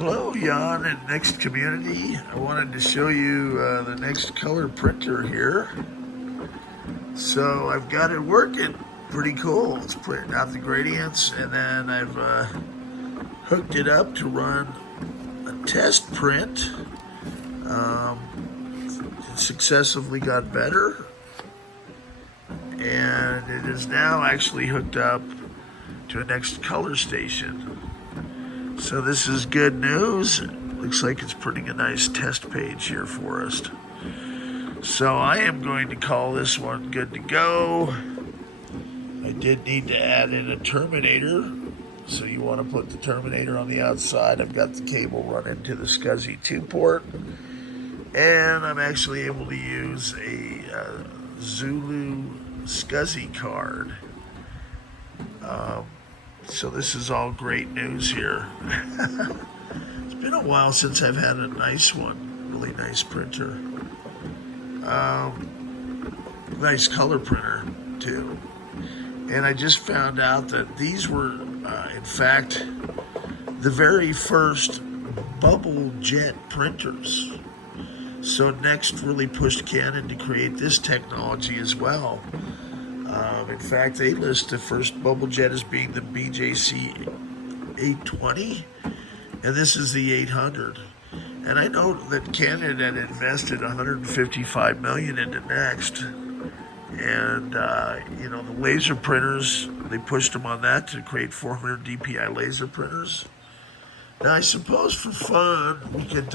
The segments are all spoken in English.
Hello, Yann and NeXT community. I wanted to show you the NeXT color printer here. So I've got it working pretty cool. It's printing out the gradients, and then I've hooked it up to run a test print. It successfully got better, and it is now actually hooked up to a NeXT color station. So this is good news. Looks like it's printing a nice test page here for us. So I am going to call this one good to go. I did need to add in a terminator. So you want to put the terminator on the outside. I've got the cable run into the SCSI 2 port. And I'm actually able to use a Zulu SCSI card. So this is all great news here. It's been a while since I've had a nice one, really nice printer. Nice color printer too. And I just found out that these were, in fact, the very first BubbleJet printers. So NeXT really pushed Canon to create this technology as well. In fact, they list the first BubbleJet as being the BJC 820, and this is the 800. And I know that Canon had invested $155 million into NeXT, and the laser printers, they pushed them on that to create 400 DPI laser printers. Now, I suppose for fun, we could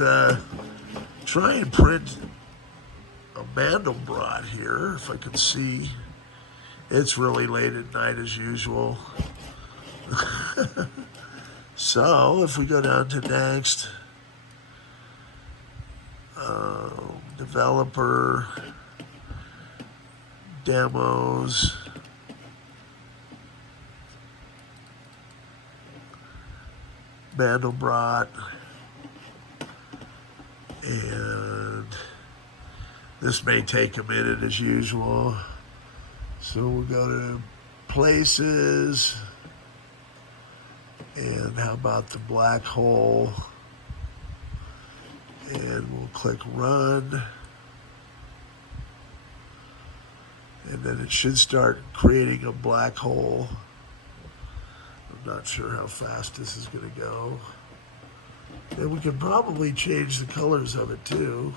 try and print a mandlebrot here, if I could see. It's really late at night as usual. So if we go down to NeXT, developer, demos, mandlebrot, and this may take a minute as usual. So we'll go to places, and how about the black hole? And we'll click run. And then it should start creating a black hole. I'm not sure how fast this is going to go. And we can probably change the colors of it too.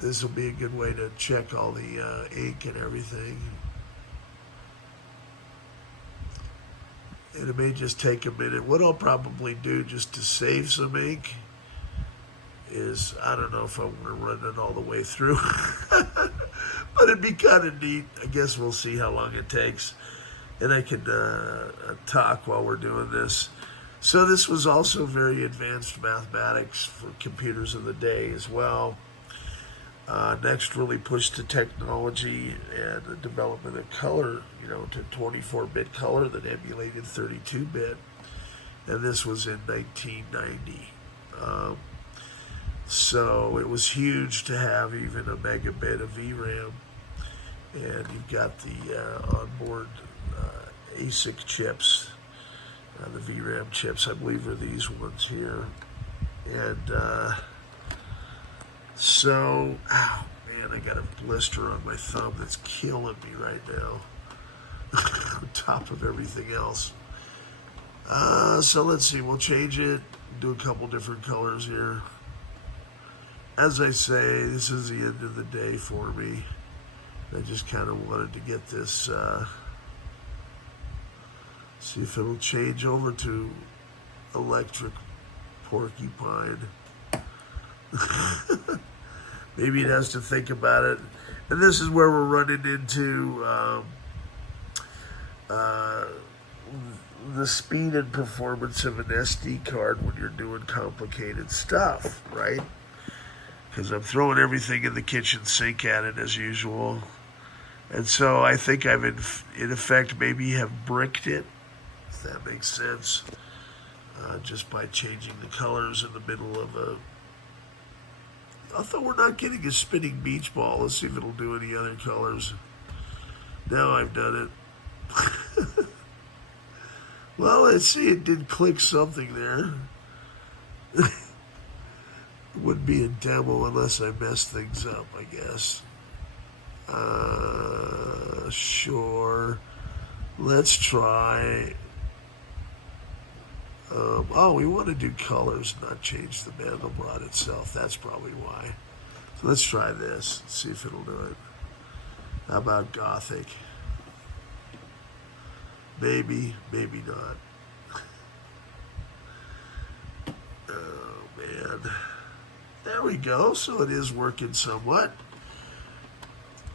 This will be a good way to check all the ink and everything. And it may just take a minute. What I'll probably do just to save some ink is, I don't know if I want to run it all the way through. But it'd be kind of neat. I guess we'll see how long it takes. And I can talk while we're doing this. So this was also very advanced mathematics for computers of the day as well. NeXT really pushed the technology and the development of color, to 24-bit color that emulated 32-bit, and this was in 1990. So it was huge to have even a megabit of VRAM, and you've got the onboard ASIC chips, the VRAM chips, I believe are these ones here, and so, oh man, I got a blister on my thumb that's killing me right now. On top of everything else. So let's see, we'll change it, do a couple different colors here. As I say, this is the end of the day for me. I just kind of wanted to get this, see if it'll change over to electric porcupine. Maybe it has to think about it. And this is where we're running into the speed and performance of an SD card when you're doing complicated stuff, right? Because I'm throwing everything in the kitchen sink at it as usual. And so I think I've in effect maybe have bricked it, if that makes sense, just by changing the colors in the middle of a... Although we're not getting a spinning beach ball. Let's see if it'll do any other colors. Now I've done it. Well, let's see, it did click something there. It wouldn't be a demo unless I mess things up, I guess. Sure. Let's try. Oh, we want to do colors, not change the mandlebrot itself. That's probably why. So let's try this, see if it'll do it. How about Gothic? Maybe, maybe not. Oh, man. There we go. So it is working somewhat.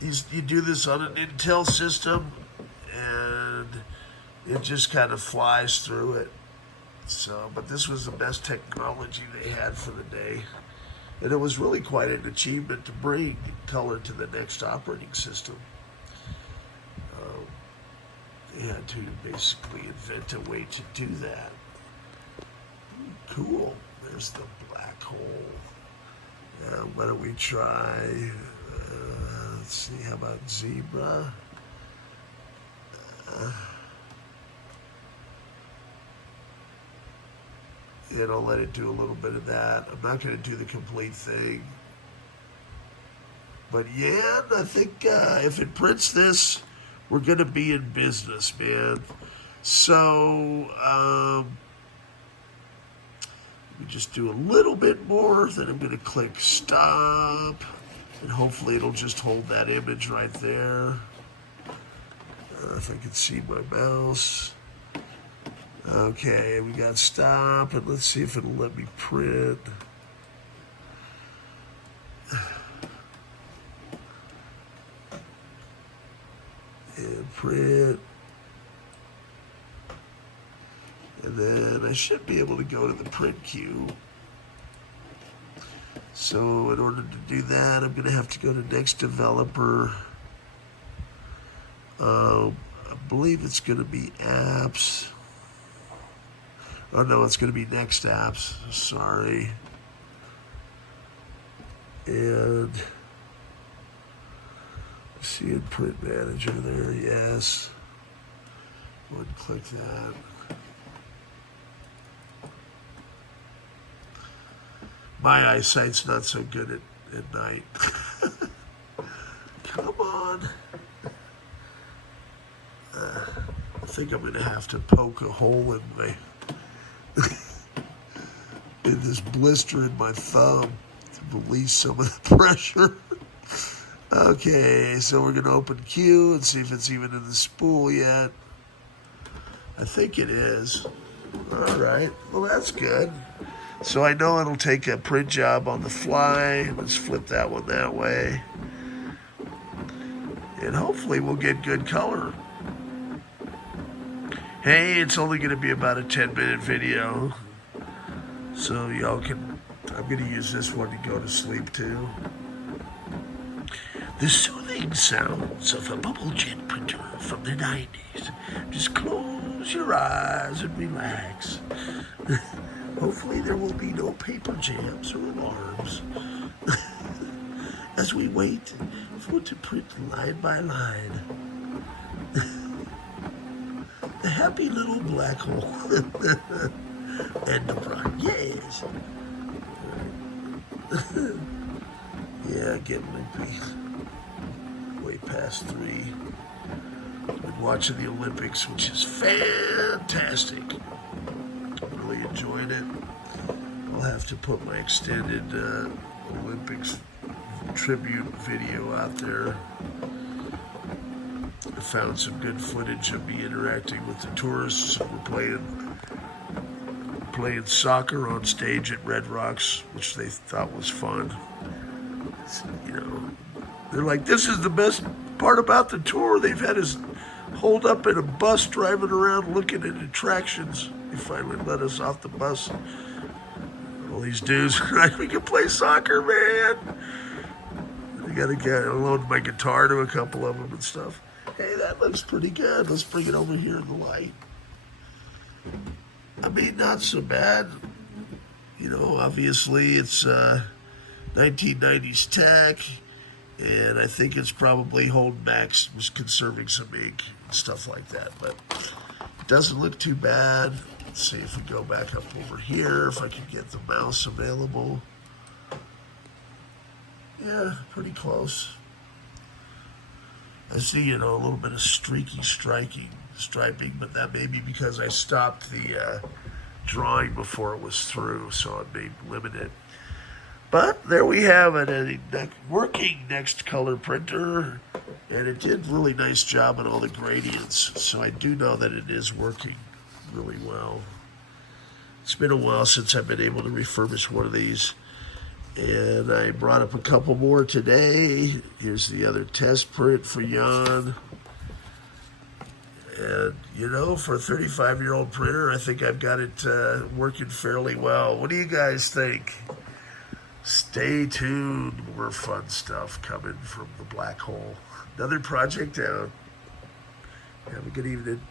You do this on an Intel system, and it just kind of flies through it. So, but this was the best technology they had for the day. And it was really quite an achievement to bring color to the NeXT operating system. They had to basically invent a way to do that. Cool. There's the black hole. Why don't we try, let's see, how about zebra? And I'll let it do a little bit of that. I'm not going to do the complete thing. But yeah, I think if it prints this, we're going to be in business, man. So, we just do a little bit more, then I'm going to click stop, and hopefully it'll just hold that image right there. If I can see my mouse. Okay, we got stop, and let's see if it'll let me print. And print. And then I should be able to go to the print queue. So in order to do that, I'm going to have to go to NeXT Developer. I believe it's going to be apps. Oh no, it's going to be NeXT apps. Sorry. And see in print manager there, yes. Go ahead and click that. My eyesight's not so good at night. Come on. I think I'm gonna have to poke a hole in my in this blister in my thumb to release some of the pressure. Okay, so we're gonna open Q and see if it's even in the spool yet. I think it is. All right, well that's good. So I know it'll take a print job on the fly. Let's flip that one that way. And hopefully we'll get good color. Hey, it's only going to be about a 10-minute video. So y'all can, I'm going to use this one to go to sleep too. The soothing sounds of a BubbleJet printer from the 90s. Just close your eyes and relax. Hopefully there will be no paper jams or alarms as we wait for it to print line by line. The happy little black hole. And the bride, yes. Yeah, getting limpy. Way past 3. Been watching the Olympics, which is fantastic. Really enjoyed it. I'll have to put my extended Olympics tribute video out there. I found some good footage of me interacting with the tourists. We're playing soccer on stage at Red Rocks, which they thought was fun. You know, they're like, this is the best part about the tour. They've had us holed up in a bus driving around looking at attractions. They finally let us off the bus. All these dudes are like, we can play soccer, man. I gotta load my guitar to a couple of them and stuff. Hey, that looks pretty good. Let's bring it over here in the light. I mean, not so bad. You know, obviously it's 1990s tech, and I think it's probably holding back, was conserving some ink and stuff like that. But it doesn't look too bad. Let's see if we go back up over here, if I can get the mouse available. Yeah, pretty close. I see, a little bit of streaky striping, but that may be because I stopped the drawing before it was through, so it may limit it. But there we have it, a working NeXT color printer, and it did a really nice job on all the gradients, so I do know that it is working really well. It's been a while since I've been able to refurbish one of these, and I brought up a couple more today. Here's the other test print for Yann. And, for a 35-year-old printer, I think I've got it working fairly well. What do you guys think? Stay tuned. More fun stuff coming from the black hole. Another project down. Have a good evening.